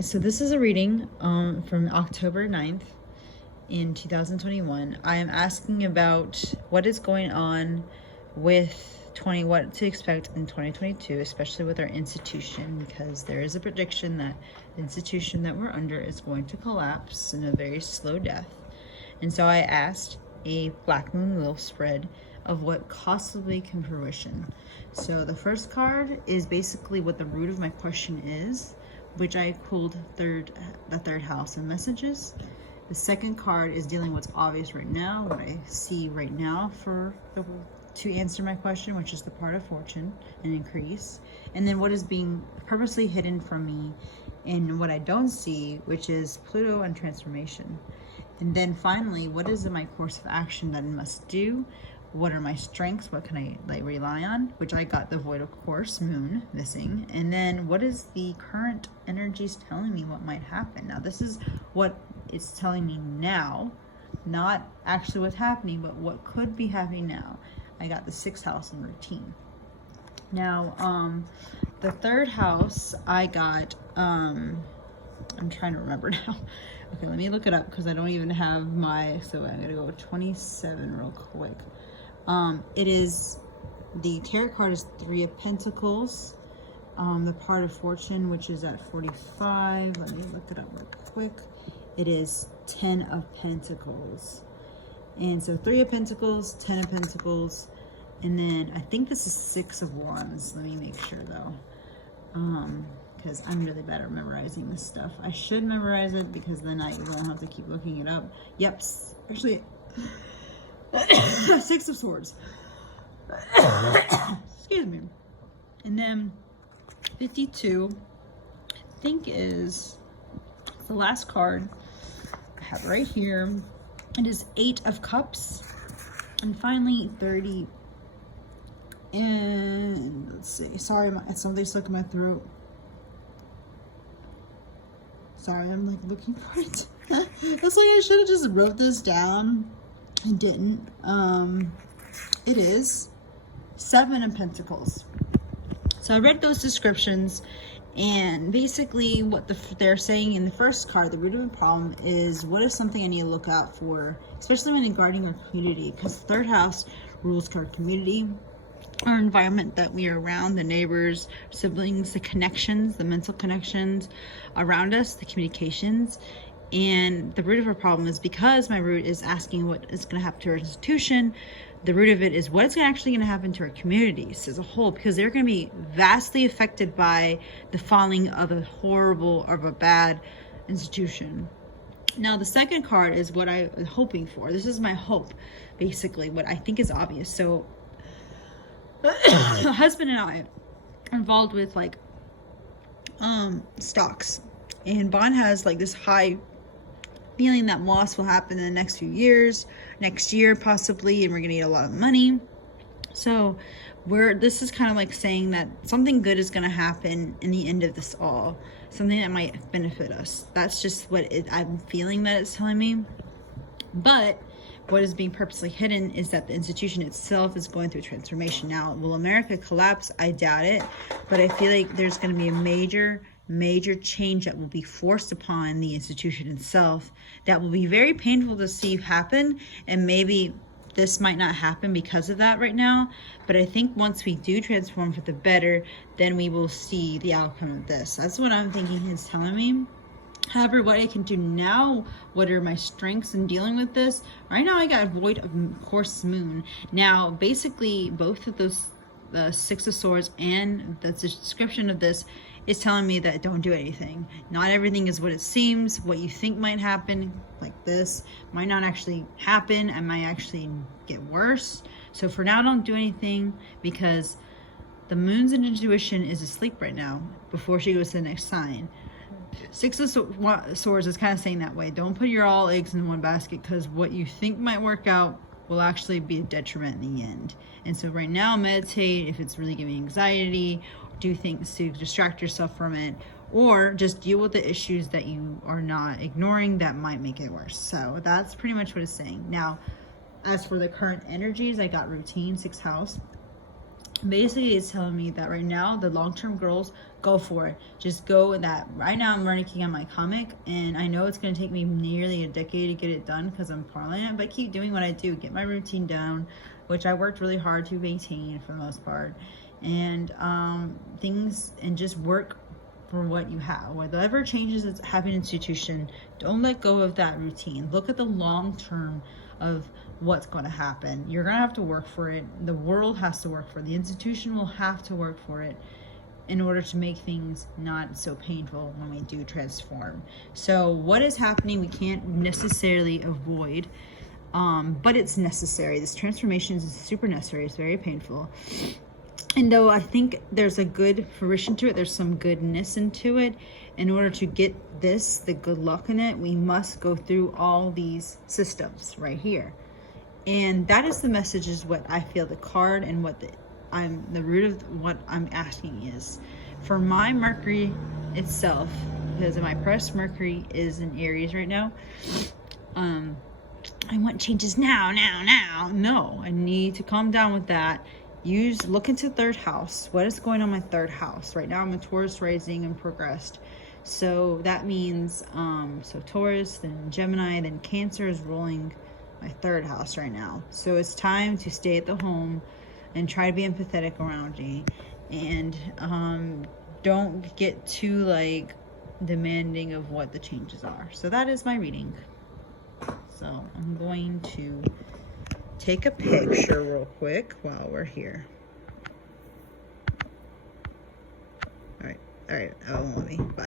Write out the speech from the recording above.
So this is a reading from October 9th in 2021. I am asking about what is going on with what to expect in 2022, especially with our institution, because there is a prediction that the institution that we're under is going to collapse in a very slow death. And so I asked a Black Moon Wheel spread of what possibly can fruition. So the first card is basically what the root of my question is, which I pulled the third house and messages. The second card is dealing with what's obvious right now, what I see right now to answer my question, which is the part of fortune and increase. And then what is being purposely hidden from me and what I don't see, which is Pluto and transformation. And then finally, what is my course of action that I must do? What are my strengths? What can I rely on? Which I got the void, of course, moon missing. And then what is the current energies telling me what might happen? Now, this is what it's telling me now, not actually what's happening, but what could be happening now. I got the sixth house in routine. Now, the third house I got, I'm trying to remember now. Okay, let me look it up because I don't even have so I'm gonna go with 27 real quick. It is, the tarot card is 3 of Pentacles, the part of fortune, which is at 45. Let me look it up real quick. It is 10 of Pentacles. And so 3 of Pentacles, 10 of Pentacles, and then I think this is 6 of Wands. Let me make sure though, because I'm really bad at memorizing this stuff. I should memorize it because then I won't have to keep looking it up. Yep, actually, 6 of Swords. Excuse me. And then 52, I think, is the last card I have right here. It is 8 of Cups. And finally, 30. And let's see. Sorry, something stuck in my throat. Sorry, I'm like looking for it. It's like I should have just wrote this down. I didn't. It is 7 of Pentacles. So I read those descriptions, and basically what they're saying in the first card, the root of the problem, is what is something I need to look out for, especially when regarding our community, because the third house rules our community, our environment that we are around, the neighbors, siblings, the connections, the mental connections around us, the communications. And the root of our problem is, because my root is asking what is going to happen to our institution, the root of it is what is actually going to happen to our communities as a whole, because they're going to be vastly affected by the falling of a horrible or of a bad institution. Now, the second card is what I was hoping for. This is my hope, basically, what I think is obvious. So, my husband and I are involved with stocks, and Bond has like this high feeling that loss will happen in the next few years, next year possibly, and we're gonna need a lot of money. So this is kind of like saying that something good is gonna happen in the end of this all, something that might benefit us. That's just what I'm feeling that it's telling me. But what is being purposely hidden is that the institution itself is going through a transformation. Now, will America collapse? I doubt it, but I feel like there's going to be a major change that will be forced upon the institution itself that will be very painful to see happen. And maybe this might not happen because of that right now, but I think once we do transform for the better, then we will see the outcome of this. That's what I'm thinking it's telling me. However, what I can do now, what are my strengths in dealing with this? Right now, I got a void of course moon. Now, basically, both of those, the 6 of Swords and the description of this, is telling me that don't do anything. Not everything is what it seems. What you think might happen, like this, might not actually happen. I might actually get worse. So for now, don't do anything, because the moon's intuition is asleep right now before she goes to the next sign. 6 of Swords is kind of saying that way. Don't put your all eggs in one basket, because what you think might work out will actually be a detriment in the end. And so right now, meditate if it's really giving anxiety, do things to distract yourself from it, or just deal with the issues that you are not ignoring that might make it worse. So that's pretty much what it's saying. Now, as for the current energies, I got routine, 6th house. Basically, it's telling me that right now the long-term go for it. Just go with that. Right now I'm working on my comic, and I know it's going to take me nearly a decade to get it done because I'm parlaying it, but keep doing what I do. Get my routine down, which I worked really hard to maintain for the most part. And and just work for what you have. Whatever changes that's happening in the institution, don't let go of that routine. Look at the long term of what's going to happen. You're going to have to work for it. The world has to work for it. The institution will have to work for it in order to make things not so painful when we do transform. So what is happening we can't necessarily avoid, but it's necessary. This transformation is super necessary. It's very painful. And though I think there's a good fruition to it, there's some goodness into it, in order to get this, the good luck in it, we must go through all these systems right here. And that is the message, is what I feel the card and what the root of what I'm asking is. For my Mercury itself, because my pressed Mercury is in Aries right now, I want changes now. No, I need to calm down with that. Look into third house. What is going on in my third house? Right now I'm a Taurus rising and progressed. So that means, so Taurus, then Gemini, then Cancer is ruling my third house right now. So it's time to stay at the home and try to be empathetic around me. And don't get too like demanding of what the changes are. So that is my reading. So I'm going to take a picture real quick while we're here. All right. Oh, let me. Bye.